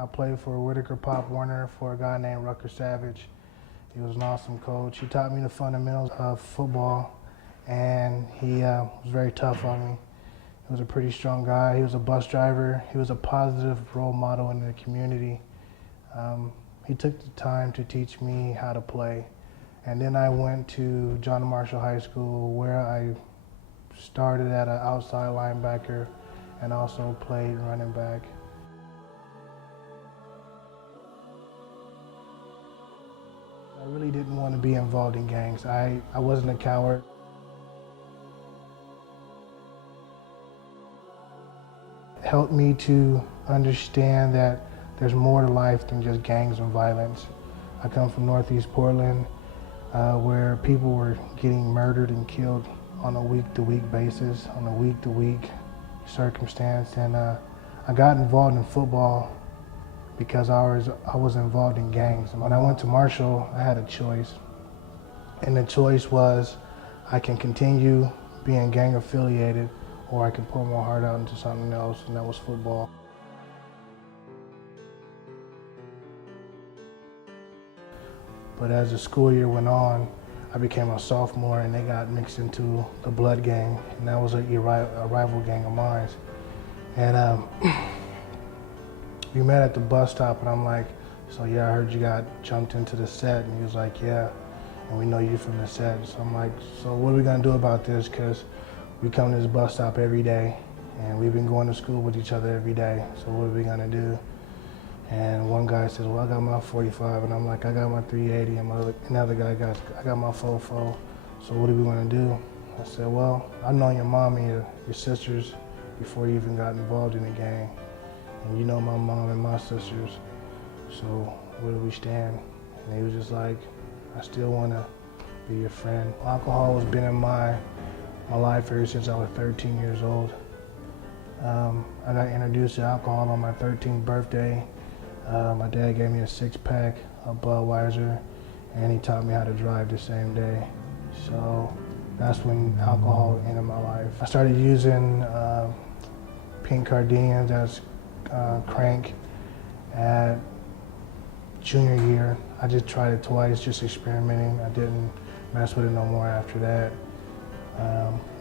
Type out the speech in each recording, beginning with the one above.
I played for Whitaker Pop Warner for a guy named Rucker Savage. He was an awesome coach. He taught me the fundamentals of football, and he was very tough on me. He was a pretty strong guy. He was a bus driver. He was a positive role model in the community. He took the time to teach me how to play. And then I went to John Marshall High School, where I started at an outside linebacker and also played running back. I really didn't want to be involved in gangs. I wasn't a coward. It helped me to understand that there's more to life than just gangs and violence. I come from Northeast Portland, where people were getting murdered and killed on a week-to-week basis, on a week-to-week circumstance. And I got involved in football because I was involved in gangs. And when I went to Marshall, I had a choice. And the choice was, I can continue being gang affiliated, or I can pour my heart out into something else, and that was football. But as the school year went on, I became a sophomore, and they got mixed into the blood gang, and that was a rival gang of mine. And we met at the bus stop, and I'm like, so yeah, I heard you got jumped into the set. And he was like, yeah, and we know you from the set. So I'm like, so what are we gonna do about this? Because we come to this bus stop every day, and we've been going to school with each other every day. So what are we gonna do? And one guy says, well, I got my 45, and I'm like, I got my 380, and another guy I got my 44. So what are we gonna do? I said, well, I've known your mom and your sisters before you even got involved in the gang. And you know my mom and my sisters, so where do we stand? And he was just like, I still want to be your friend. Alcohol has been in my life ever since I was 13 years old. I got introduced to alcohol on my 13th birthday. My dad gave me a 6-pack of Budweiser, and he taught me how to drive the same day. So that's when alcohol entered my life. I started using pink Cardians as crank at junior year. I just tried it twice, just experimenting. I didn't mess with it no more after that.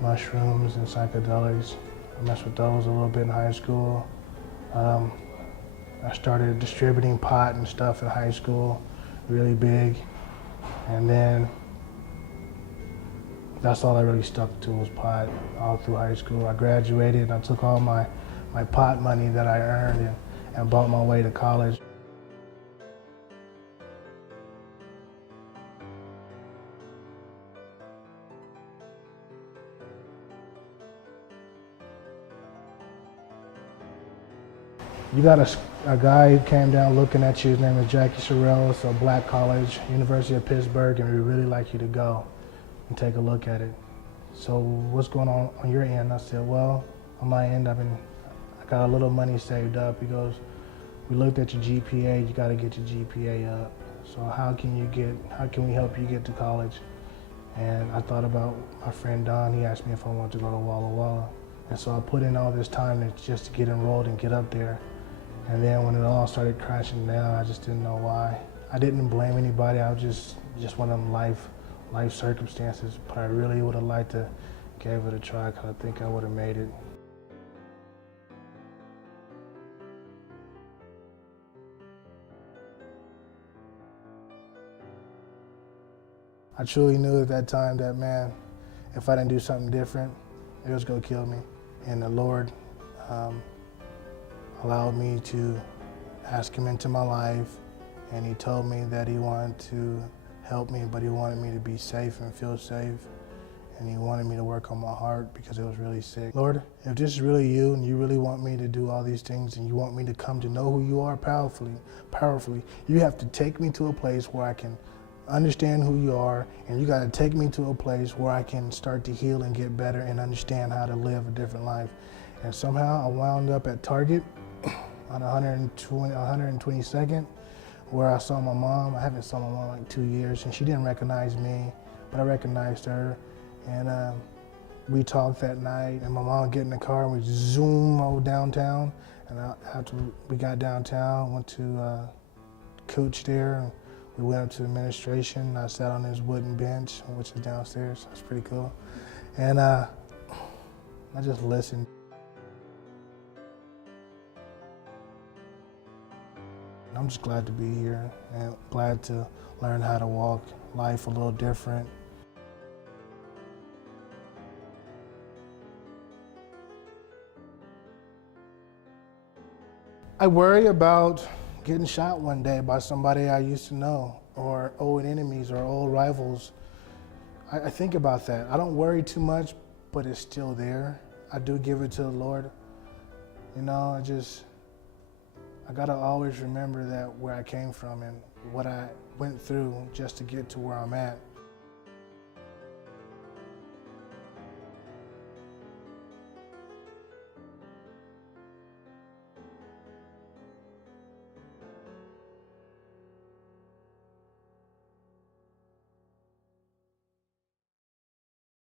Mushrooms and psychedelics, I messed with those a little bit in high school. I started distributing pot and stuff in high school, really big. And then that's all I really stuck to was pot all through high school. I graduated and I took all my pot money that I earned and bought my way to college. You got a guy who came down looking at you. His name is Jackie Sherrill. It's a black college, University of Pittsburgh, and we really like you to go and take a look at it. So what's going on your end? I said, well, on my end, I got a little money saved up. He goes, we looked at your GPA, you gotta get your GPA up. So how can we help you get to college? And I thought about my friend Don. He asked me if I wanted to go to Walla Walla. And so I put in all this time just to get enrolled and get up there. And then when it all started crashing down, I just didn't know why. I didn't blame anybody. I was just one of them life circumstances. But I really would have liked to give it a try, because I think I would have made it. I truly knew at that time that, man, if I didn't do something different, it was gonna kill me. And the Lord allowed me to ask him into my life, and he told me that he wanted to help me, but he wanted me to be safe and feel safe, and he wanted me to work on my heart because it was really sick. Lord, if this is really you, and you really want me to do all these things, and you want me to come to know who you are powerfully, you have to take me to a place where I can understand who you are, and you got to take me to a place where I can start to heal and get better and understand how to live a different life. And somehow I wound up at Target on 122nd, where I saw my mom. I haven't saw my mom in like 2 years, and she didn't recognize me, but I recognized her. And we talked that night, and my mom would get in the car and we zoom over downtown. And after we got downtown, went to Cooch there, and we went up to the administration. I sat on this wooden bench, which is downstairs. That's pretty cool. And I just listened. I'm just glad to be here and glad to learn how to walk life a little different. I worry about getting shot one day by somebody I used to know, or old enemies or old rivals. I think about that. I don't worry too much, but it's still there. I do give it to the Lord. You know, I gotta always remember that where I came from and what I went through just to get to where I'm at.